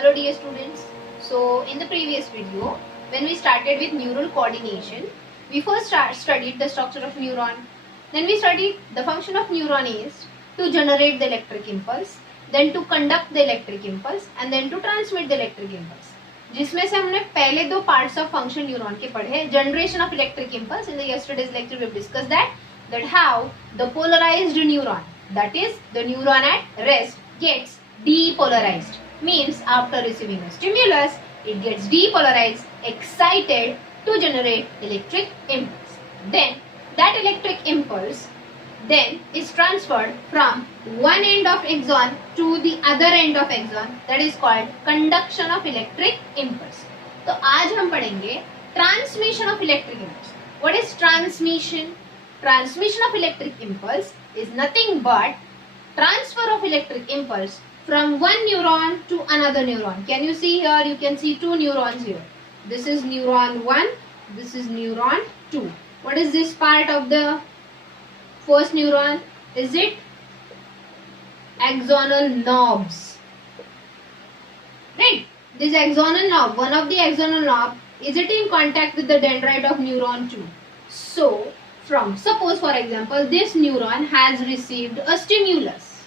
Hello dear students. So in the previous video, when we started with neural coordination, we first studied the structure of neuron. Then we studied the function of neuron is to generate the electric impulse, then to conduct the electric impulse and then to transmit the electric impulse. जिसमें से हमने पहले दो parts of function neuron के पढ़े. Generation of electric impulse. In the yesterday's lecture we have discussed that how the polarized neuron, that is the neuron at rest, gets depolarized. Means after receiving a stimulus, it gets depolarized, excited to generate electric impulse. Then that electric impulse then is transferred from one end of axon to the other end of axon. That is called conduction of electric impulse. तो आज हम पढ़ेंगे transmission of electric impulse. What is transmission? Transmission of electric impulse is nothing but transfer of electric impulse from one neuron to another neuron. Can you see here? You can see two neurons here. This is neuron 1, this is neuron 2. What is this part of the first neuron? Is it axonal knobs? Right? This axonal knob, one of the axonal knob, is it in contact with the dendrite of neuron 2? So, suppose for example, this neuron has received a stimulus.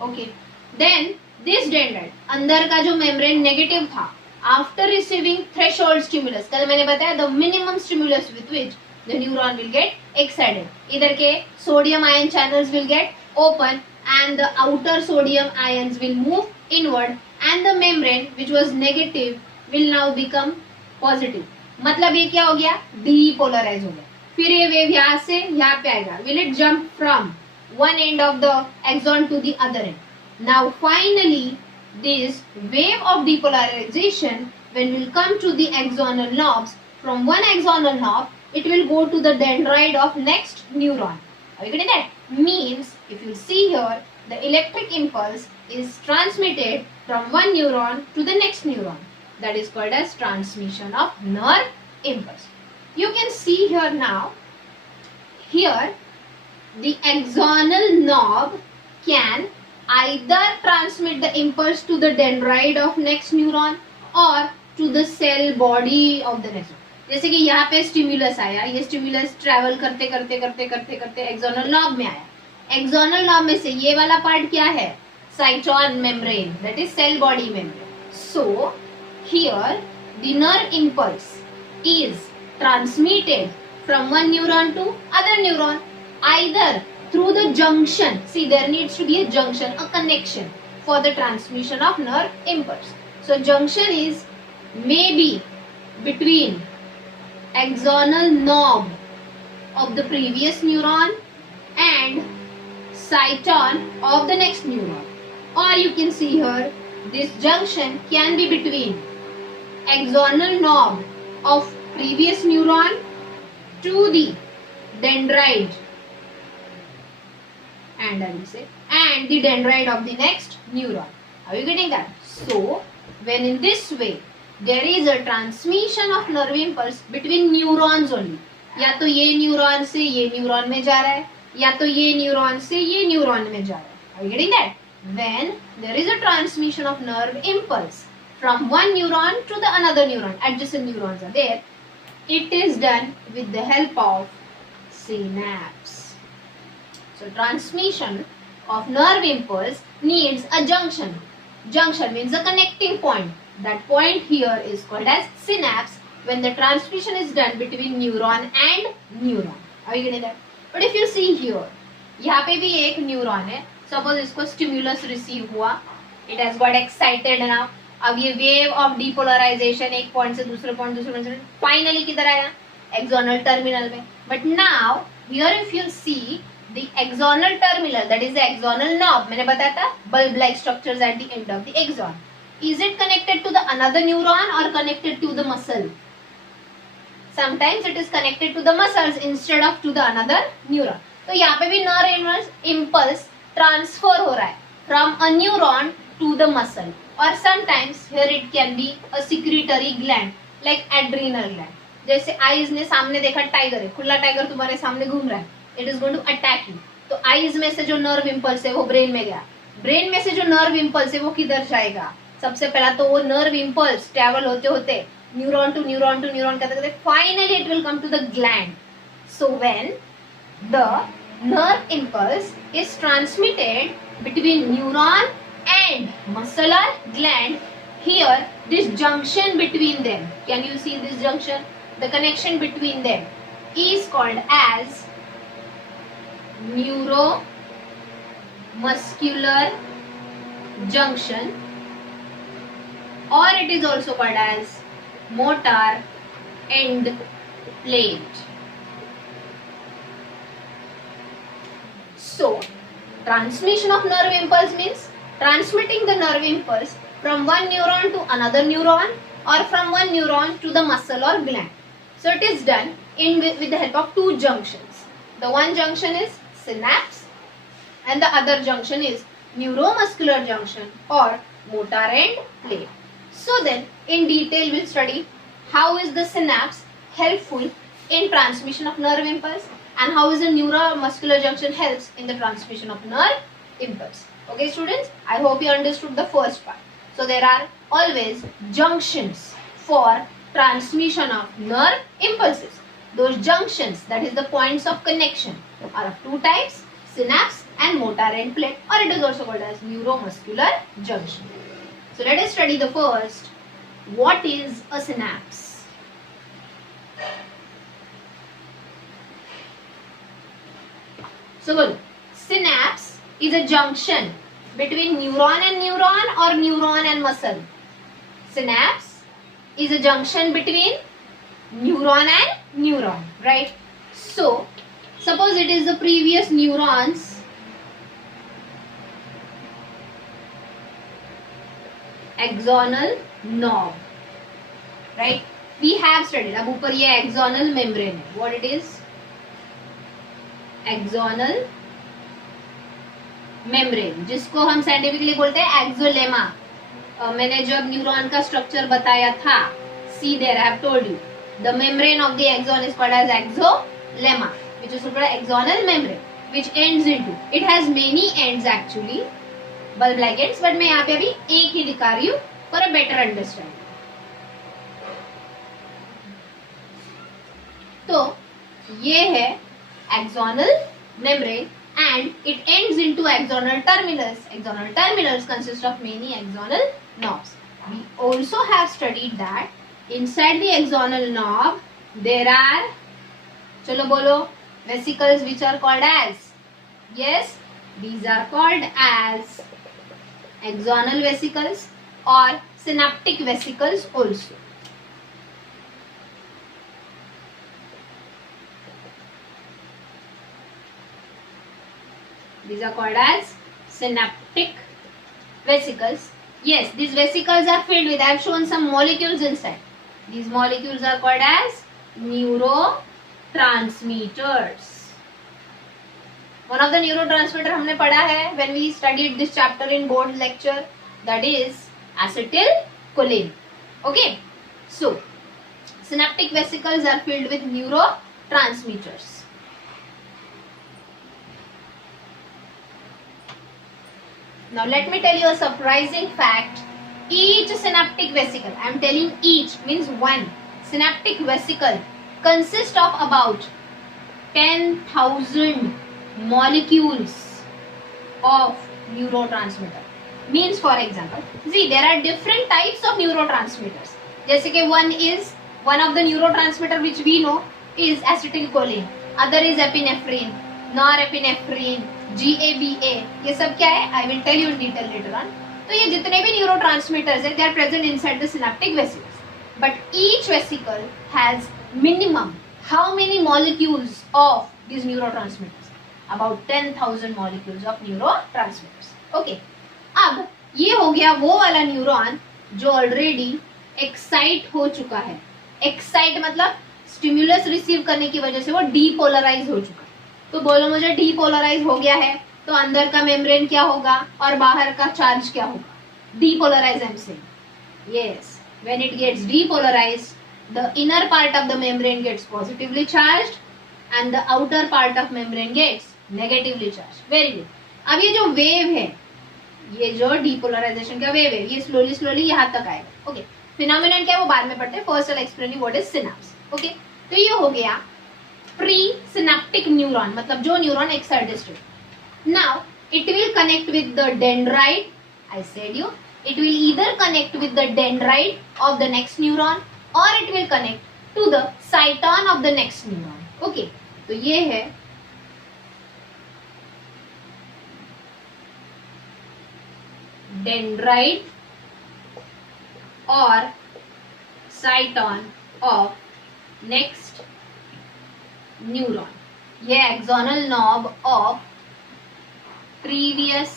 Okay. Then this dendrite अंदर का जो membrane negative था, after receiving threshold stimulus, कल मैंने बताया the minimum stimulus with which the neuron will get excited. इधर के sodium ion channels will get open and the outer sodium ions will move inward and the membrane which was negative will now become positive. मतलब ये क्या हो गया? Depolarize हो गया. फिर ये wave यहाँ से यहाँ पे आएगा. Will it jump from one end of the axon to the other end? Now finally this wave of depolarization, when will come to the axonal knobs, from one axonal knob it will go to the dendrite of next neuron. Are you getting that? Means if you see here, the electric impulse is transmitted from one neuron to the next neuron. That is called as transmission of nerve impulse. You can see here now, here the axonal knob can either transmit the impulse to the dendrite of next neuron or to the cell body of the next. जैसे कि यहाँ पे stimulus आया, ये stimulus travel करते करते करते करते करते एक्सोनल नॉब में आया. एक्सोनल नॉब में से ये वाला पार्ट क्या है? Cyton membrane, that is cell body membrane. So here the nerve impulse is transmitted from one neuron to other neuron, either through the junction. See, there needs to be a junction, a connection for the transmission of nerve impulse. So junction is maybe between axonal knob of the previous neuron and cyton of the next neuron. Or you can see here, this junction can be between axonal knob of previous neuron to the dendrite and the dendrite of the next neuron. Are you getting that? So when in this way there is a transmission of nerve impulse between neurons only, या तो ये neuron से ये neuron में जा रहा है या तो ये न्यूरॉन से ये न्यूरॉन में जा रहा है. Are you getting that? When there is a transmission of nerve impulse from one neuron to the another neuron, adjacent neurons are there, it is done with the help of synapse. So transmission of nerve impulse needs a junction. Junction means a connecting point. That point here is called as synapse when the transmission is done between neuron and neuron. Are you getting that? But if you see here, यहाँ पे भी एक neuron है. Suppose इसको stimulus receive हुआ, it has got excited now. अब ये wave of depolarization एक पॉइंट से दूसरे पॉइंट फाइनली किधर आया? एक्सोनल टर्मिनल में. But now here if you see the axonal terminal, that is the axonal knob, मैंने बताया था bulb like structures at the end of the axon. Is it connected to the another neuron or connected to the muscle? Sometimes it is connected to the muscles instead of to the another neuron. तो यहाँ पे भी nerve impulse transfer हो रहा है from a neuron to the muscle, or sometimes here it can be a secretory gland like adrenal gland. जैसे eyes ने सामने देखा टाइगर है, खुला टाइगर तुम्हारे सामने घूम रहा है, it is going to attack you. तो आईज में से जो नर्व इंपल्स है वो ब्रेन में गया, ब्रेन में से जो नर्व इंपल्स है वो किधर जाएगा? सबसे पहला तो वो नर्व इम्पल्स ट्रेवल होते होते neuron to neuron to neuron करते करते finally it will come to the gland. So when the nerve impulse is transmitted between neuron and muscular gland, here this junction between them, can you see this junction, the connection between them is called as neuromuscular junction, or it is also called as motor end plate. So, transmission of nerve impulse means transmitting the nerve impulse from one neuron to another neuron or from one neuron to the muscle or gland. So, it is done with the help of two junctions. The one junction is synapse and the other junction is neuromuscular junction or motor end plate. So, then in detail we will study how is the synapse helpful in transmission of nerve impulse and how is the neuromuscular junction helps in the transmission of nerve impulse. Okay students, I hope you understood the first part. So there are always junctions for transmission of nerve impulses. Those junctions, that is the points of connection, are of two types, synapse and motor end plate, or it is also called as neuromuscular junction. So let us study the first. What is a synapse? So, synapse is a junction between neuron and neuron or neuron and muscle. Synapse is a junction between neuron and neuron, right? So, suppose it is the previous neurons axonal knob, right? We have studied. अब ऊपर ये axonal membrane है. What it is? Axonal membrane, जिसको हम scientifically बोलते हैं axolemma. मैंने जब न्यूरॉन का स्ट्रक्चर बताया था, see there I have told you the membrane of the axon is called as axolemma, which is called axonal membrane, which ends into, it has many ends actually, bulb like ends, but मैं यहाँ पे अभी एक ही दिखा रही हूँ for a better understanding. तो ये है axonal membrane and it ends into axonal terminals. Axonal terminals consist of many axonal knobs. We also have studied that inside the axonal knob there are, chalo bolo, vesicles which are called as, yes, these are called as axonal vesicles or synaptic vesicles also. These are called as synaptic vesicles. Yes, these vesicles are filled with, I have shown some molecules inside. These molecules are called as neurotransmitters. One of the neurotransmitter हमने पढ़ा है when we studied this chapter in board lecture, that is acetylcholine. Okay, so synaptic vesicles are filled with neurotransmitters. Now let me tell you a surprising fact. Each synaptic vesicle, I am telling each means one synaptic vesicle, consists of about 10,000 molecules of neurotransmitter. Means for example, see there are different types of neurotransmitters. जैसे कि one of the neurotransmitter which we know is acetylcholine, other is epinephrine, norepinephrine, GABA, ये सब क्या है? I will tell you in detail later on. तो ये जितने भी neurotransmitters हैं, they are present inside the synaptic vesicles. But each vesicle has minimum how many molecules of these neurotransmitters? About 10,000 molecules of neurotransmitters. Okay. अब ये हो गया वो वाला न्यूरॉन जो ऑलरेडी एक्साइट हो चुका है. एक्साइट मतलब स्टिमुलस रिसीव करने की वजह से वो डीपोलराइज हो चुका है. तो बोलो मुझे डीपोलराइज हो गया है तो अंदर का मेम्ब्रेन क्या होगा और बाहर का चार्ज क्या होगा? Depolarize I am saying. Yes, when it gets depolarized the inner part of the membrane gets positively charged and the outer part of membrane gets negatively charged. Very good. अब ये जो वेव है ये जो depolarisation का wave है ये slowly slowly यहाँ तक आएगा. ओके, फिनोमिनन क्या है वो बाद में पढ़ते हैं. First I explain what is synapse. Okay, तो ये हो गया प्री सिनेप्टिक न्यूरॉन, मतलब जो neuron excited state. Now it will connect with the dendrite. I said you it will either connect with the dendrite of the next neuron or it will connect to the cyton of the next neuron. Okay, तो ये है dendrite or cyton of next neuron. ये axonal knob of previous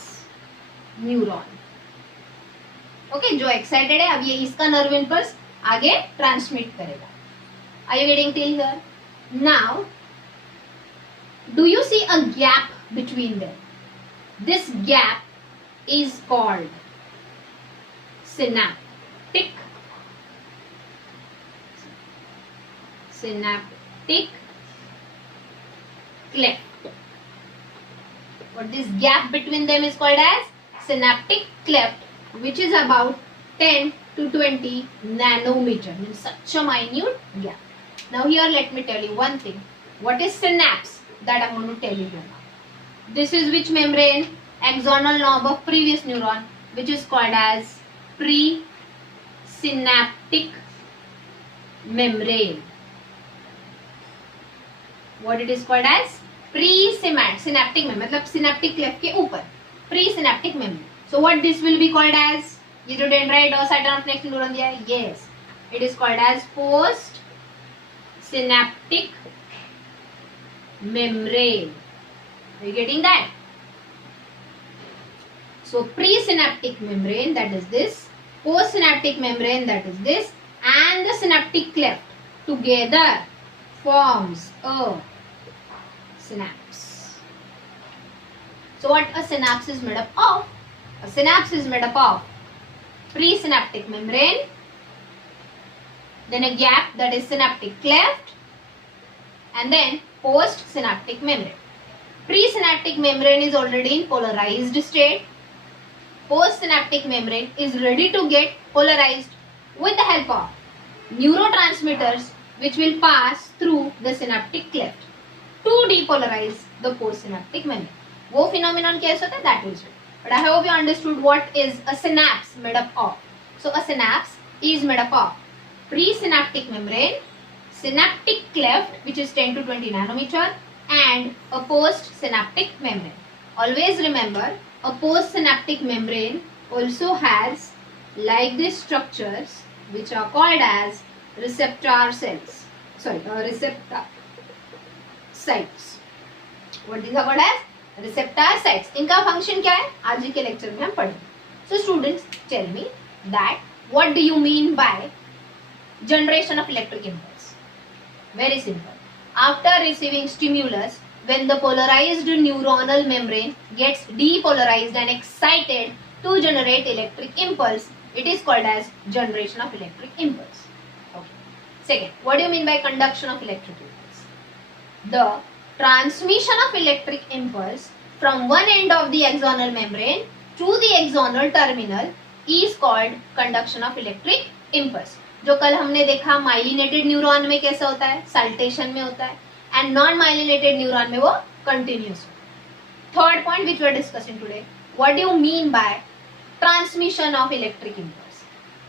neuron. Okay, जो excited है अब ये इसका nerve impulse आगे ट्रांसमिट करेगा. Are you getting till here? Now do you see a gap between them? This gap is called synaptic cleft. But this gap between them is called as synaptic cleft, which is about 10 to 20 nanometer, means such a minute gap. Now here let me tell you one thing. What is synapse? That I'm going to tell you now. This is which membrane? Axonal knob of previous neuron, which is called as presynaptic membrane. What it is called as? Presynaptic membrane, मतलब synaptic cleft के ऊपर presynaptic membrane. So what this will be called as? ये जो dendrite और cyton of next neuron दिया है, yes, it is called as post synaptic membrane. Are you getting that? So presynaptic membrane, that is this, postsynaptic membrane, that is this, and the synaptic cleft together forms a synapse. So what a synapse is made up of? A synapse is made up of presynaptic membrane, then a gap, that is synaptic cleft, and then postsynaptic membrane. Presynaptic membrane is already in polarized state. Postsynaptic membrane is ready to get polarized with the help of neurotransmitters which will pass through the synaptic cleft to depolarize the postsynaptic membrane. वो phenomenon कैसे होता है that will show. But I hope you understood what is a synapse made up of. So a synapse is made up of presynaptic membrane, synaptic cleft which is 10 to 20 nanometer, and a postsynaptic membrane. Always remember, a postsynaptic membrane also has like these structures which are called as receptor cells. Receptor sites. What these are called as? Receptor sites. इनका function क्या है? आज के lecture में हम पढ़ेंगे. So students, tell me that what do you mean by generation of electric impulse? Very simple. After receiving stimulus, when the polarized neuronal membrane gets depolarized and excited to generate electric impulse, it is called as generation of electric impulse. Okay. Second, what do you mean by conduction of electric impulse? The transmission of electric impulse from one end of the axonal membrane to the axonal terminal is called conduction of electric impulse. जो कल हमने देखा myelinated neuron में कैसा होता है, सल्टेशन में होता है, एंड नॉन माइलिनेटेड न्यूरॉन में वो कंटिन्यूस होता है. Third point which we are discussing today, what do you mean by transmission of electric impulse?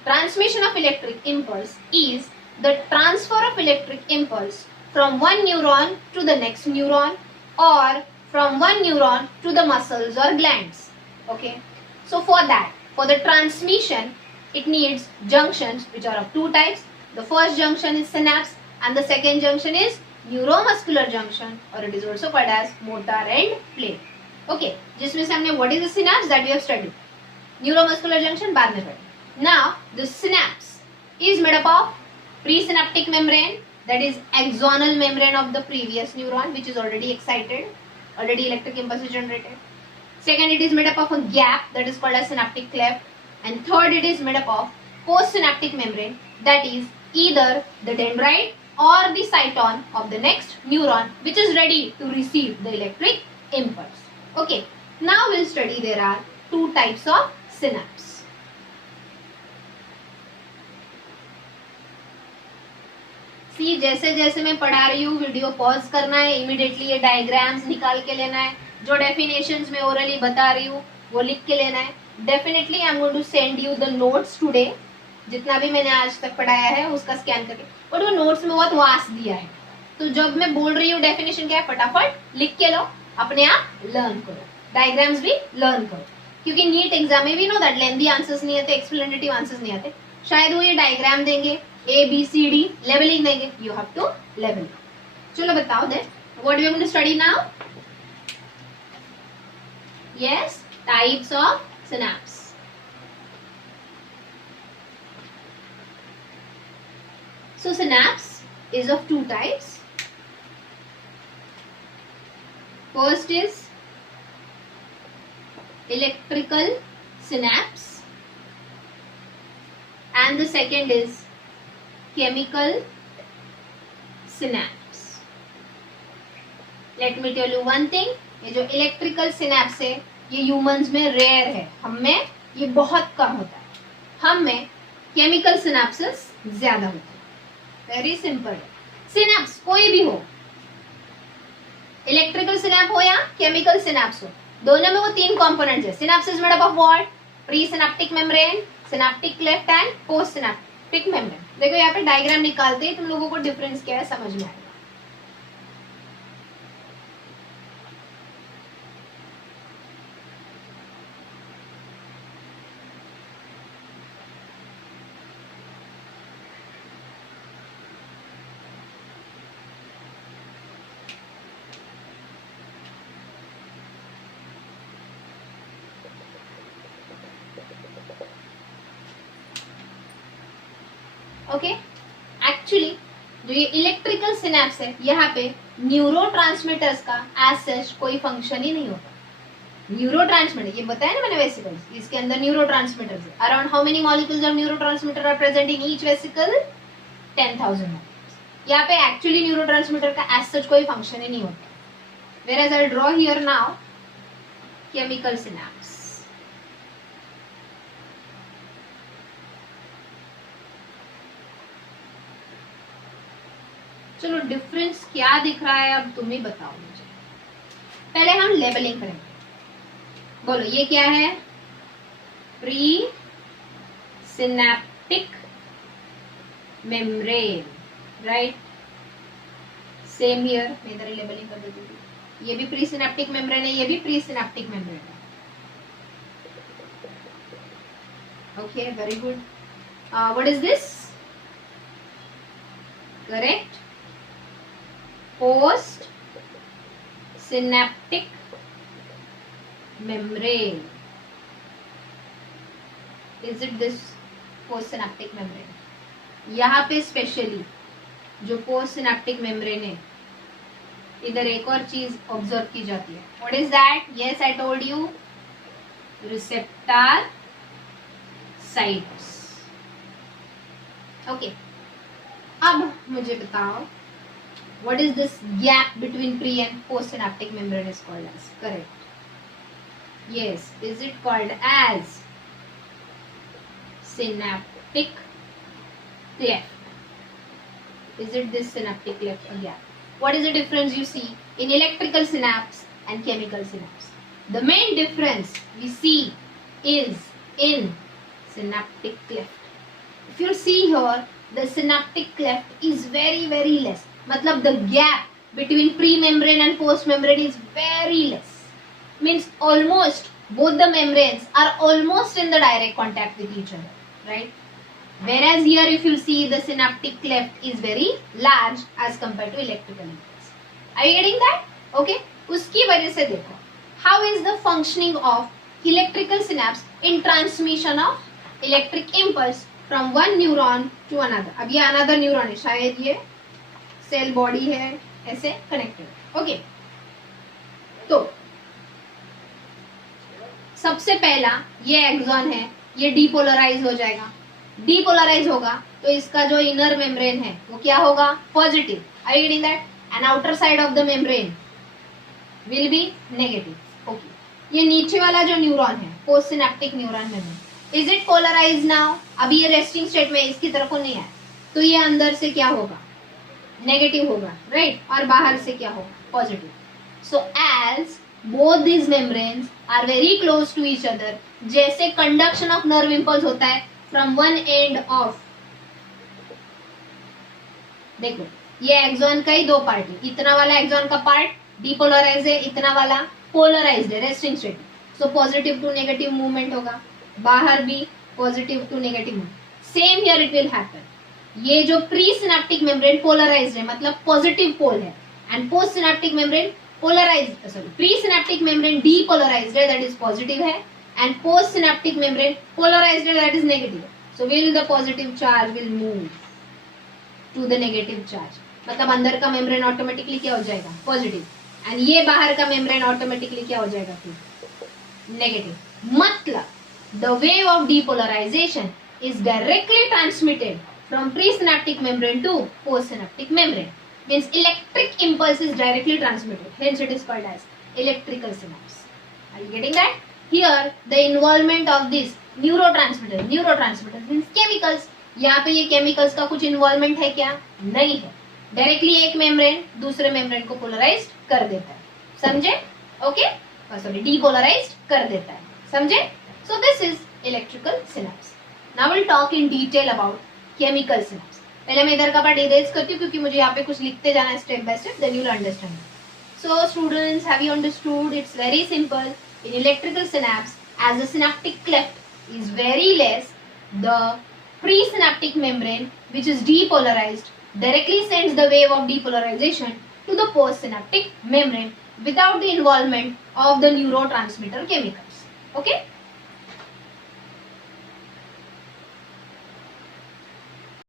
Transmission of electric impulse is the transfer of electric impulse from one neuron to the next neuron और from one neuron to the muscles और glands. Okay, so for that, for the transmission, it needs junctions which are of two types. The first junction is synapse and the second junction is neuromuscular junction, or it is also called as motor end plate. Okay, जिसमें से हमने what is the synapse that we have studied, neuromuscular junction बाद में पढ़े. Now the synapse is made up of presynaptic membrane, that is axonal membrane of the previous neuron which is already excited, already electric impulse is generated. Second, it is made up of a gap that is called as synaptic cleft, and third, it is made up of postsynaptic membrane, that is either the dendrite or the cyton of the next neuron which is ready to receive the electric impulse. Okay, now we'll study there are two types of synapse. सी जैसे जैसे मैं पढ़ा रही हूँ video pause करना है, immediately ये diagrams निकाल के लेना है, जो डेफिनेशंस में ओरली बता रही हूँ वो लिख के लेना है. Definitely I am going to send you the notes today, जितना भी मैंने आज तक पढ़ाया है उसका स्कैन करके. और वो नोट्स में बहुत वास्ट दिया है, तो जब मैं बोल रही हूँ डेफिनेशन क्या है फटाफट लिख के लो, अपने आप लर्न करो, डायग्राम्स भी लर्न करो, क्योंकि नीट एग्जाम में भी नो दैट लेंथी आंसर्स नहीं आते, एक्सप्लेनेटिव आंसर्स नहीं आते. शायद वो ये डायग्राम देंगे, A B C D levelling देंगे, यू हैव टू लेवल. चलो बताओ then what we are going to study now. Yes, types of synapse. So synapse is of two types. First is electrical synapse and the second is chemical synapse. Let me tell you one thing, ये जो electrical synapse है ये humans में rare है, हम में ये बहुत कम होता है, हम में chemical synapses ज्यादा होते हैं. Very simple. सिनैप्स कोई भी हो, इलेक्ट्रिकल सिनैप हो या केमिकल सिनैप्स हो, दोनों में वो तीन कंपोनेंट्स है. Synapse is made up of what? Pre synaptic membrane, synaptic cleft and post synaptic membrane. देखो यहाँ पे डायग्राम निकालते ही तुम लोगों को डिफरेंस क्या है समझ में आएगा. ओके, एक्चुअली जो ये इलेक्ट्रिकल सिनैप्स है यहाँ पे न्यूरोट्रांसमीटर्स का एज सच कोई फंक्शन ही नहीं होता. न्यूरोट्रांसमीटर ये बताया ना मैंने, वेसिकल्स, इसके अंदर न्यूरोट्रांसमीटर्स है. Around how many molecules of neurotransmitter are present in each vesicle? 10,000 molecules. यहाँ पे एक्चुअली न्यूरोट्रांसमीटर का एज सच कोई फंक्शन ही नहीं होता. whereas I'll draw here now chemical synapse. चलो डिफरेंस क्या दिख रहा है अब तुम ही बताओ मुझे. पहले हम लेबलिंग करेंगे. बोलो ये क्या है? Pre synaptic membrane, right? Same here, मैं इधर लेबलिंग कर देती हूँ. ये भी प्री सिनैप्टिक मेम्ब्रेन है, ये भी प्री सिनैप्टिक मेम्ब्रेन है. Okay, very good. What is this? Correct, post synaptic membrane. Is it this post synaptic membrane? यहाँ पे स्पेशली जो पोस्ट सिनैप्टिक मेम्ब्रेन है, इधर एक और चीज ऑब्जर्व की जाती है. What is that? Yes, I told you, receptor sites. Okay, अब मुझे बताओ what is this gap between pre and post synaptic membrane is called as? Correct. Yes, is it called as synaptic cleft? Is it this synaptic cleft or gap? What is the difference you see in electrical synapse and chemical synapse? The main difference we see is in synaptic cleft. If you see here, the synaptic cleft is very, very less. मतलब the gap between pre-membrane and post-membrane is very less. Means almost both the membranes are almost in the direct contact with each other, right? Whereas here if you see the synaptic cleft is very large as compared to electrical impulse. Are you getting that? Okay. उसकी वजह से देखो how is the functioning of electrical synapse in transmission of electric impulse from one neuron to another. अब ये another neuron है, शायद ये cell body है, ऐसे कनेक्टेड. ओके, तो सबसे पहला ये एक्सॉन है, ये डीपोलराइज हो जाएगा. डीपोलराइज होगा तो इसका जो इनर मेम्ब्रेन है वो क्या होगा? Positive. Are you getting that? And outer side of the membrane will be negative. Okay, ये नीचे वाला जो न्यूरॉन है post synaptic neuron membrane, is it polarize now? अभी ये रेस्टिंग स्टेट में इसकी तरफ को नहीं है, तो ये अंदर से क्या होगा? नेगेटिव होगा, राइट? और बाहर से क्या होगा? Positive. So as both these membranes are very close to each other, जैसे कंडक्शन ऑफ नर्व इम्पल्स होता है फ्रॉम वन एंड ऑफ, देखो ये एक्सॉन का ही दो पार्ट है, इतना वाला एक्सॉन का पार्ट डीपोलराइज है, इतना वाला पोलराइज्ड है resting state. So positive to negative movement होगा, बाहर भी positive to negative movement. Same here it will happen. ये जो प्री सिनेप्टिक मेम्ब्रेन पोलराइज्ड है मतलब पॉजिटिव पोल है, and post synaptic membrane polarized, sorry, pre-synaptic membrane depolarized है, that is positive है, and post-synaptic membrane polarized है, that is negative. So will the positive charge will move to the negative charge. मतलब अंदर का membrane automatically क्या हो जाएगा? Positive. And ये बाहर का membrane automatically क्या हो जाएगा फिर? Negative. मतलब the wave of depolarization is directly transmitted from pre-synaptic membrane to post-synaptic membrane. Means electric impulse is directly transmitted, hence it is called as electrical synapse. Are you getting that? Here the involvement of this neurotransmitter means chemicals. यहाँ पे ये chemicals का कुछ involvement है क्या? नहीं है. Directly एक membrane दूसरे membrane को polarized कर देता है, समझे? Okay? Sorry, depolarized कर देता है, समझे? So this is electrical synapse. Now we'll talk in detail about chemical synapse. पहले मैं इधर का पार्ट इरेज करती हूँ क्योंकि मुझे यहाँ पे कुछ लिखते जाना है step by step, then you will understand. So students, have you understood? It's very simple. In electrical synapse, as the synaptic cleft is very less, the presynaptic membrane which is depolarized directly sends the wave of depolarization to the postsynaptic membrane without the involvement of the neurotransmitter chemicals. Okay?